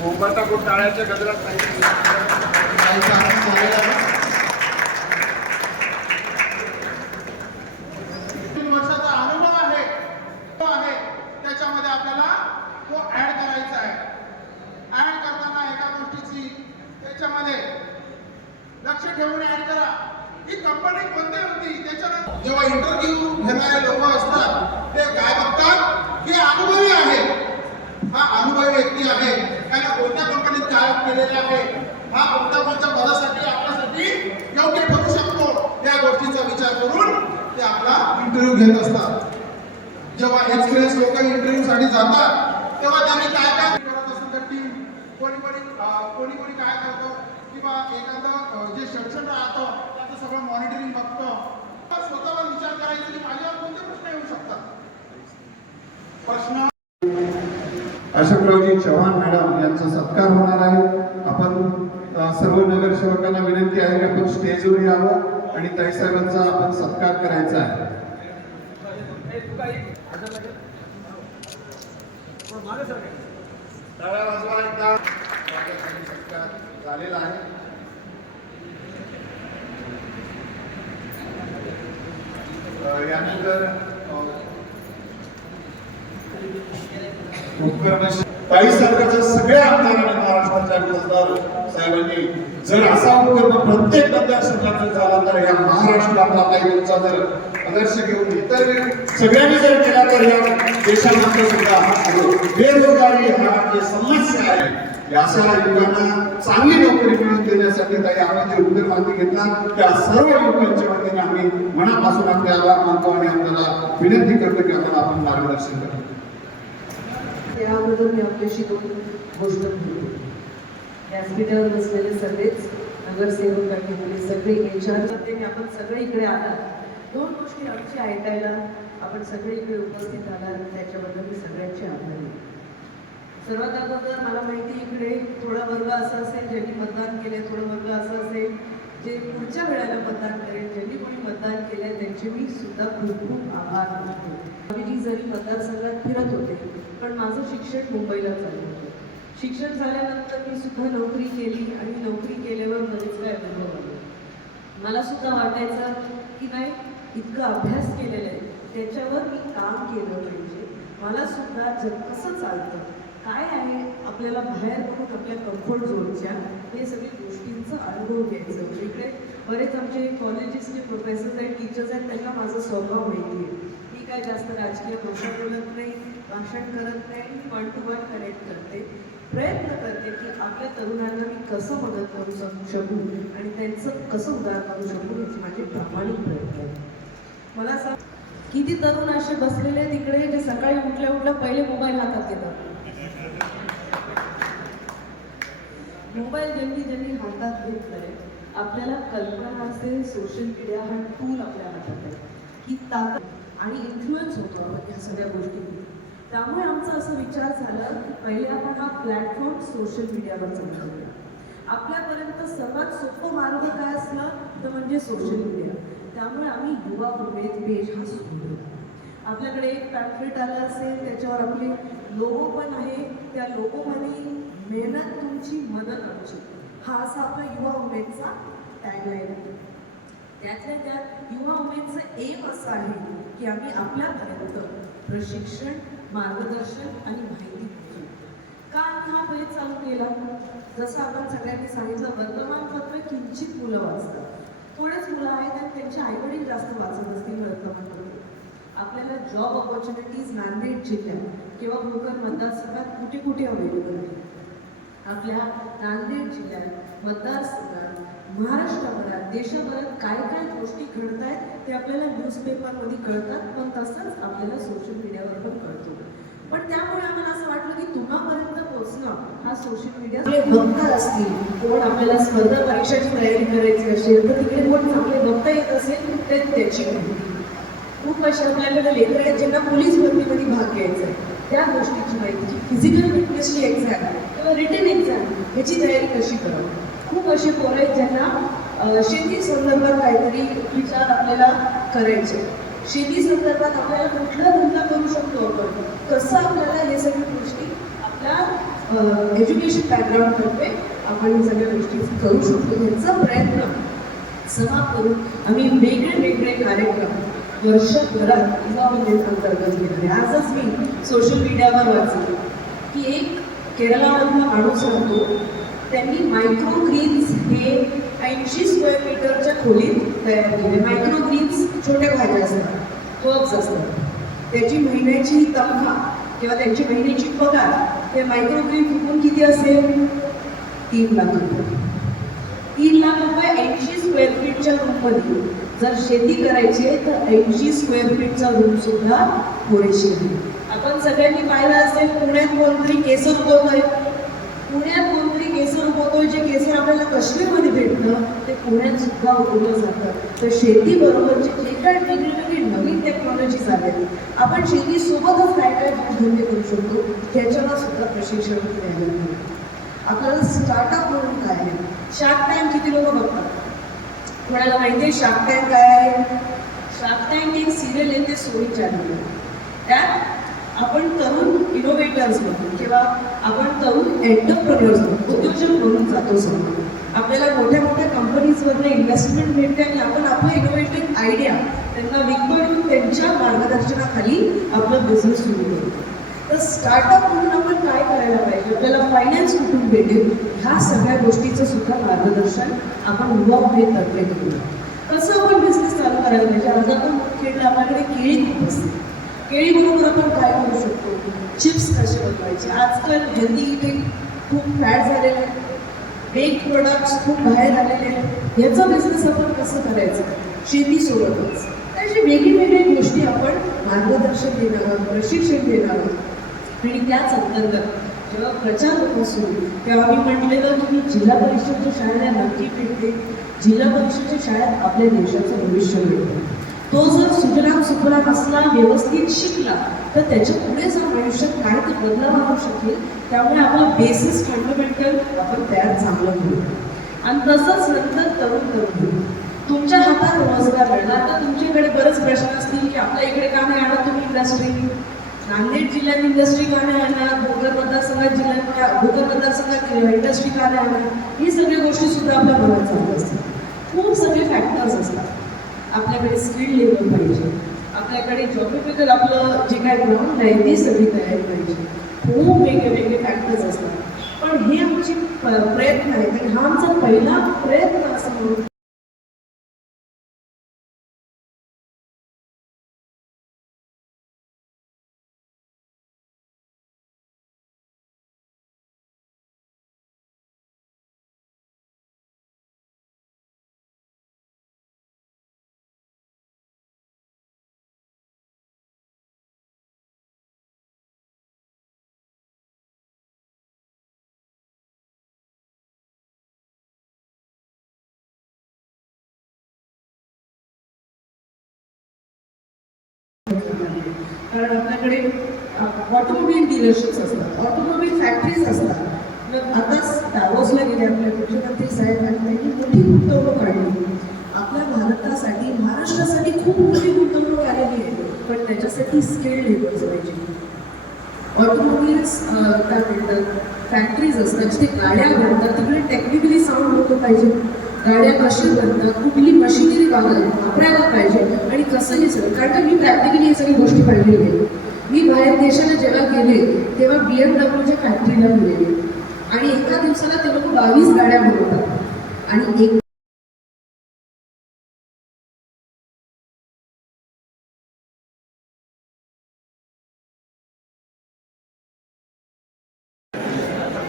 Mobile टाकून टाळ्याच्या गजरात तीन वर्षाचा अनुभव आहे. तो आहे. त्याच्यामध्ये आपल्याला तो करायचा आहे. करताना एका गोष्टीची त्याच्यामध्ये लक्ष ठेवून ऍड करा. ही कंपनी कोणती होती? त्याच्यानंतर जेव्हा इंटरव्ह्यू घेणारे लोक असतात ते काय बघतात? की अनुभवी आहे हा अनुभवी व्यक्ती आहे त्याला कोणत्या कंपनीत काय केलेले आहे. हा कोणत्या कोणत्या पदासाठी आपल्यासाठी योग्य ठरू शकतो. या गोष्टीचा विचार करून ते आपला इंटरव्ह्यू घेत असतात. जेव्हा एक्सपिरियन्स लोक इंटरव्ह्यू साठी जातात तेव्हा त्यांनी काय काय करत असतात तर टीम कोणी कोणी कोणी कोणी काय करतो? किंवा एखादं जे शिक्षण राहतं त्याचं सगळं मॉनिटरिंग बघतो. तर स्वतःवर विचार करायचा की माझ्यावर कोणते प्रश्न येऊ शकतात? प्रश्न अशोकरावजी चव्हाण मॅडम यांचा सत्कार होणार आहे. आपण सर्व नगरसेवकांना विनंती आहे की आपण स्टेजवर यावं आणि ताईसाहेबांचा आपण सत्कार करायचा आहे. झालेला यानंतर ताई सरकारच्या सगळ्या आमदारांनी महाराष्ट्राच्या खासदार साहेबांनी जर असा उपक्रम प्रत्येक मतदारसंघात जर झाला तर या महाराष्ट्रातला काही तुमचा जर आदर्श घेऊन इतर सगळ्यांनी जर केला तर या देशामध्ये सुद्धा बेरोजगारी हा जे समस्या आहे अशा युवकांना चांगली नोकरी मिळवून देण्यासाठी ताई आम्ही जे उद्योग माहिती घेतला. त्या सर्व युवकांच्या वतीने आम्ही मनापासून आपले आभार मानतो आणि आपल्याला विनंती करतो की आपण आपण मार्गदर्शन करा. त्याबद्दल मी आपल्याशी दोन गोष्ट बोलतो व्यासपीठावर बसलेले सगळेच नगरसेवक आणि आपले सगळे एच आर आपण सगळे इकडे आलात. दोन गोष्टी आमची ऐकायला आपण सगळे इकडे उपस्थित आला त्याच्याबद्दल मी सगळ्यांचे आभारी आहे. सर्वात अगोदर मला माहिती इकडे थोडा वर्ग असा असेल ज्यांनी मतदान केले थोडा वर्ग असा असेल जे पुढच्या वेळेला मतदान करेल ज्यांनी कोणी मतदान केलं त्यांचे मी सुद्धा खूप खूप आभार मानतो. आम्ही जी जरी मतदारसंघात फिरत होते पण माझं शिक्षण मुंबईला झालं होतं. शिक्षण झाल्यानंतर मी सुद्धा नोकरी केली आणि नोकरी केल्यावर बरेच काय अनुभव आले. मला सुद्धा वाटायचं की नाही इतकं अभ्यास केलेला आहे त्याच्यावर मी काम केलं पाहिजे. मला सुद्धा जग कसं चालतं काय आहे आपल्याला बाहेर बघून आपल्या कम्फर्ट झोनच्या हे सगळ्या गोष्टींचा अनुभव घ्यायचं. म्हणजे इकडे बरेच आमचे कॉलेजेसचे प्रोफेसर्स आहेत टीचर्स आहेत त्यांना माझा स्वभाव माहिती आहे. मी काय जास्त राजकीय भाषा बोलत नाही भाषण करत नाही वन टू वन कनेक्ट करते. प्रयत्न करते की आपल्या तरुणांना मी कसं मदत करू शकू शकू आणि त्यांचं कसं उदार करू शकू याचे माझे प्रामाणिक प्रयत्न आहेत मला सांग किती तरुण असे बसलेले तिकडे जे सकाळी उठल्या उठल्या पहिले मोबाईल हातात घेतात? मोबाईल ज्यांनी ज्यांनी हातात घेतलाय आपल्याला कल्पना असेल सोशल मीडिया हा टूल आपल्या हातात आहे. की ताकद आणि इन्फ्लुएन्स होतो आपण या सगळ्या गोष्टी त्यामुळे आमचा असं विचार झाला की पहिले आपण हा प्लॅटफॉर्म सोशल मीडियावर चालू आपल्यापर्यंत सर्वात सोपं मार्ग काय असला तर म्हणजे सोशल मीडिया त्यामुळे आम्ही युवा उमेद पेज हा सुरू केला आपल्याकडे एक पॅम्पलेट आलं असेल त्याच्यावर आपले लोगो पण आहे. त्या लोगोमध्ये मेहनत तुमची मदत आमची. हा असा आपला युवा उमेदचा टॅगलाईन आहे. त्यातल्या त्यात युवा उमेदचं एम असं आहे की आम्ही आपल्यापर्यंत प्रशिक्षण मार्गदर्शन आणि माहिती का हा पेज चालू केला? जसं आपण सगळ्यांनी सांगितलं वर्तमानपत्र किंचित मुलं वाचतात. थोडेच मुलं आहेत आणि त्यांचे आईवडील जास्त वाचत असतील वर्तमानपत्र. आपल्याला जॉब ऑपॉर्च्युनिटीज नांदेड जिल्ह्यात किंवा भोकर मतदारसंघात कुठे कुठे अवेलेबल आहे? आपल्या नांदेड जिल्ह्यात मतदारसंघात महाराष्ट्राभरात देशभरात काय काय गोष्टी घडत आहेत ते आपल्याला न्यूजपेपरमध्ये कळतात पण तसंच आपल्याला सोशल मीडियावर पण कळतो. पण त्यामुळे आम्हाला असं वाटलं की तुम्हापर्यंत पोहोचणं हा सोशल मीडिया वक्ता असतील. कोण आपल्याला स्पर्धा परीक्षाची तयारी करायची असेल तर तिकडे कोण चांगले वक्ता येत असेल तर त्याची माहिती. खूप अशा आपल्याकडे लेकर आहेत ज्यांना पोलीस भरतीमध्ये भाग घ्यायचा आहे. त्या गोष्टीची माहिती फिजिकल फिटनेसची एक्झाम किंवा रिटर्न एक्झाम ह्याची तयारी कशी करावी? खूप असे पोरं आहेत ज्यांना शेती संदर्भात काहीतरी विचार आपल्याला करायचे शेती संदर्भात आपल्याला कुठला धंदा करू शकतो आपण? कसं आपल्याला हे सगळ्या गोष्टी आपल्या एज्युकेशन बॅकग्राऊंडतर्फे आपण या सगळ्या गोष्टी करू शकतो ह्याचा प्रयत्न सभा करून आम्ही वेगळे वेगळे कार्यक्रम वर्षभरात युवा मंदिर अंतर्गत घेतले आजच मी सोशल मीडियावर वाचले की एक केरळामधला माणूस राहतो त्यांनी मायक्रो ग्रीन्स हे ऐंशी स्क्वेअर मीटरच्या खोलीत तयार केले. मायक्रो ग्रीन्स छोट्या भाज्या असतात हर्ब्स असतात. त्याची महिन्याची तनखा किंवा त्यांची महिन्याची पगार ते मायक्रो ग्रीन विकून किती असेल? तीन लाख रुपये. तीन लाख रुपये ऐंशी स्क्वेअर फीटच्या रूममध्ये जर शेती करायची आहे तर ऐंशी स्क्वेअर फीटचा रूम सुद्धा पुरेशी आहे. आपण सगळ्यांनी पाहिलं असेल पुण्यात कोणतरी केसर उगवतोय आहे कोणतरी केसर उगवतोय जे केसर आपल्याला काश्मीरमध्ये भेटतं ते पुण्यात सुद्धा उगवलं जातं. तर शेतीबरोबरचे जे काय वेगळी नवीन टेक्नॉलॉजीज आहेत आपण शेतीसोबतच काय काय धंदे करू शकतो त्याच्यावर सुद्धा प्रशिक्षण द्यायला हवं आपल्याला स्टार्टअप म्हणून काय आहे? शार्क टँक किती लोक बघतात? कोणाला माहिती आहे शार्क टँक काय आहे? शार्क टँक एक सिरियल आहे ते सोनी चॅनल त्यात आपण तरुण इनोव्हेटर्स म्हणून किंवा आपण तरुण एंटरप्रेनर्स म्हणून उद्योजक म्हणून जातो समजा. आपल्याला मोठ्या मोठ्या कंपनीजमधनं इन्व्हेस्टमेंट मिळते आणि आपण आपलं इनोव्हेटिव्ह आयडिया त्यांना विकून त्यांच्या मार्गदर्शनाखाली आपला बिझनेस सुरू करतो. तर स्टार्टअप म्हणून आपण काय करायला पाहिजे? आपल्याला फायनान्स कुठून भेटेल? ह्या सगळ्या गोष्टीचं सुद्धा मार्गदर्शन आपण युवा तर्फे करूया कसं आपण बिझनेस चालू करायला पाहिजे? आज आपण खेळलं आपल्याकडे केळी खूप असते. केळीबरोबर आपण काय करू शकतो? चिप्स कसे बनवायचे? आजकाल हेल्दी इटिंग खूप फॅट झालेलं आहे. एक प्रोडक्ट्स खूप बाहेर आलेले आहेत. याचा बिझनेस आपण कसं करायचं? शेतीसोबतच अशी वेगळी वेगळी गोष्टी आपण मार्गदर्शन देणार आहोत प्रशिक्षण देणार आहोत. आणि त्याच अंतर्गत जेव्हा प्रचार होत सुरू तेव्हा मी म्हटलेलं की जिल्हा परिषदच्या शाळेला नक्की भेटते. जिल्हा परिषदच्या शाळेत आपल्या देशाचं भविष्य मिळतं. तो जर सुजलाम सुफलाम असला व्यवस्थित शिकला तर त्याच्या पुढे जर आयुष्यात काय ते बदलाव आणू शकेल. त्यामुळे आपलं बेसिस फंडमेंटल आपण तयार चांगलं घेऊ आणि तसंच नंतर तरुण तरुण. तुमच्या हातात रोजगार मिळणार आता तुमच्याकडे बरेच प्रश्न असतील की आपल्या इकडे का नाही आणत तुम्ही इंडस्ट्री नांदेड जिल्ह्यात इंडस्ट्री का नाही आणणार? भोकर मतदारसंघात जिल्ह्यात भोकर मतदारसंघात इंडस्ट्री का नाही आणणार? ही सगळ्या गोष्टी सुद्धा आपल्या मनात चालू असतात. खूप सगळे फॅक्टर्स असतात. आपल्याकडे स्किल लेवल पाहिजे. आपल्याकडे जॉग्रफिकल आपलं जे काय ग्राउंड आहे ते सगळी तयारी पाहिजे. खूप वेगळे वेगळे फॅक्टर्स असतात. पण हे आमची प- प्रयत्न आहेत. आणि हा आमचा पहिला प्रयत्न असं म्हणून ऑटोमोबाईल डीलरशिप्स असतात ऑटोमोबाईल फॅक्टरीज असतात. मग आता दावोसला गेले आपले मुख्यमंत्री साहेब आणि त्यांनी मोठी गुंतवणूक आणली आपल्या भारतासाठी महाराष्ट्रासाठी खूप मोठी गुंतवणूक आलेली आहे पण त्याच्यासाठी स्किल्ड लेबर्स पाहिजे. ऑटोमोबाईल्स काय म्हणतात फॅक्टरीज असतात जिथे गाड्या बनतात तिकडे टेक्निकली साऊंड होतं पाहिजे. गाड्या कशी बनतात कुठली मशिनरी वापरायला पाहिजे. आणि कसं हे सगळं कारण का मी प्रॅक्टिकली हे सगळी गोष्टी पाहिलेली आहे मी बाहेर देशाला जेव्हा गेले तेव्हा बी एम डब्ल्यूच्या फॅक्टरीला गेलेले. आणि एका दिवसाला ते लोक बावीस गाड्या बनवतात आणि एक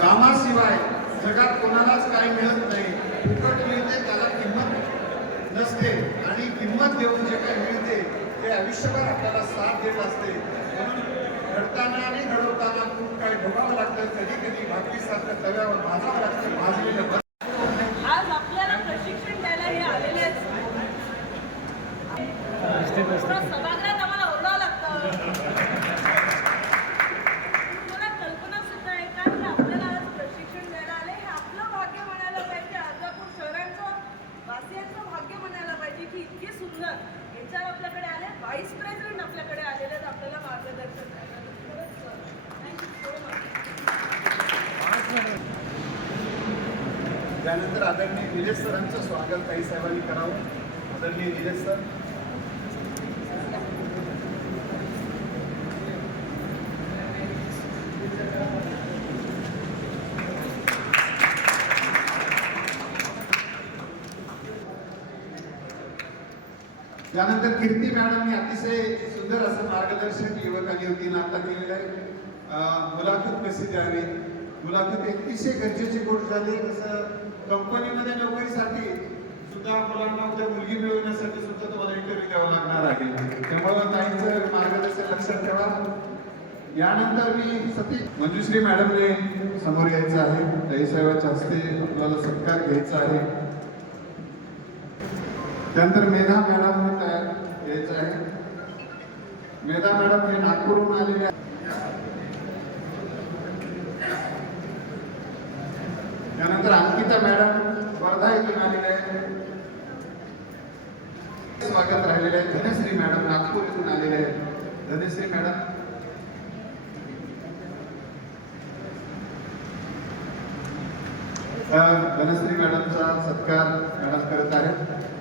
कामाशिवाय जगात कोणालाच काय मिळत नाही. फुकट मिळते त्याला किंमत नसते. आणि किंमत देऊन जे काय मिळते ते आयुष्यभर आपल्याला साथ देत असते. घडताना आणि घडवताना खूप काय भोगावं लागतं. कधी कधी भाकरीसारखं तव्यावर भाजावं लागतं. भाजलेलं बरं. आज आपल्याला प्रशिक्षण द्यायला हे आलेले आहेत पूर्ण सभागृहात आम्हाला ओरडावं लागतं तुम्हाला कल्पना सुद्धा आहे का की आपल्याला आज प्रशिक्षण द्यायला आले हे आपलं भाग्य म्हणायला पाहिजे अर्जापूर शहरांचं वासियांचं भाग्य म्हणायला पाहिजे की इतके सुंदर याच्यावर आपल्याकडे आले व्हाईस प्रेसिडेंट आपल्याकडे आलेले आहेत आपल्याला मार्गदर्शन करायला खरंच थँक्यू सो मच त्यानंतर आदरणीय निलेश सरांचं स्वागत काही साहेबांनी करावं. आदरणीय निलेश सर. त्यानंतर कीर्ती मॅडमनी अतिशय सुंदर असं मार्गदर्शन युवक आणि युवतींना आता केलेलं आहे. मुलाखत कशी द्यावी मुलाखत अतिशय गरजेची गोष्ट झाली. जसं कंपनीमध्ये नोकरीसाठी सुद्धा मुलांना उद्या मुलगी मिळवण्यासाठी सुद्धा तुम्हाला इंटरव्ह्यू द्यावा लागणार आहे. त्यामुळे ताईंचं मार्गदर्शन लक्षात ठेवा. यानंतर मी सती मंजुश्री मॅडमने समोर यायचं आहे. ताई साहेबाच्या हस्ते आपल्याला सत्कार घ्यायचा आहे. त्यानंतर मेधा मॅडम तयार यायचं आहे. मेधा मॅडम हे नागपूरहून आलेले नंतर अंकिता मॅडम वर्धा येथून आलेले आहेत. स्वागत राहिलेले आहेत धनश्री मॅडम नागपूर येथून आलेले आहेत. धनश्री मॅडम. धनश्री मॅडमचा सत्कार मॅडम करत आहेत.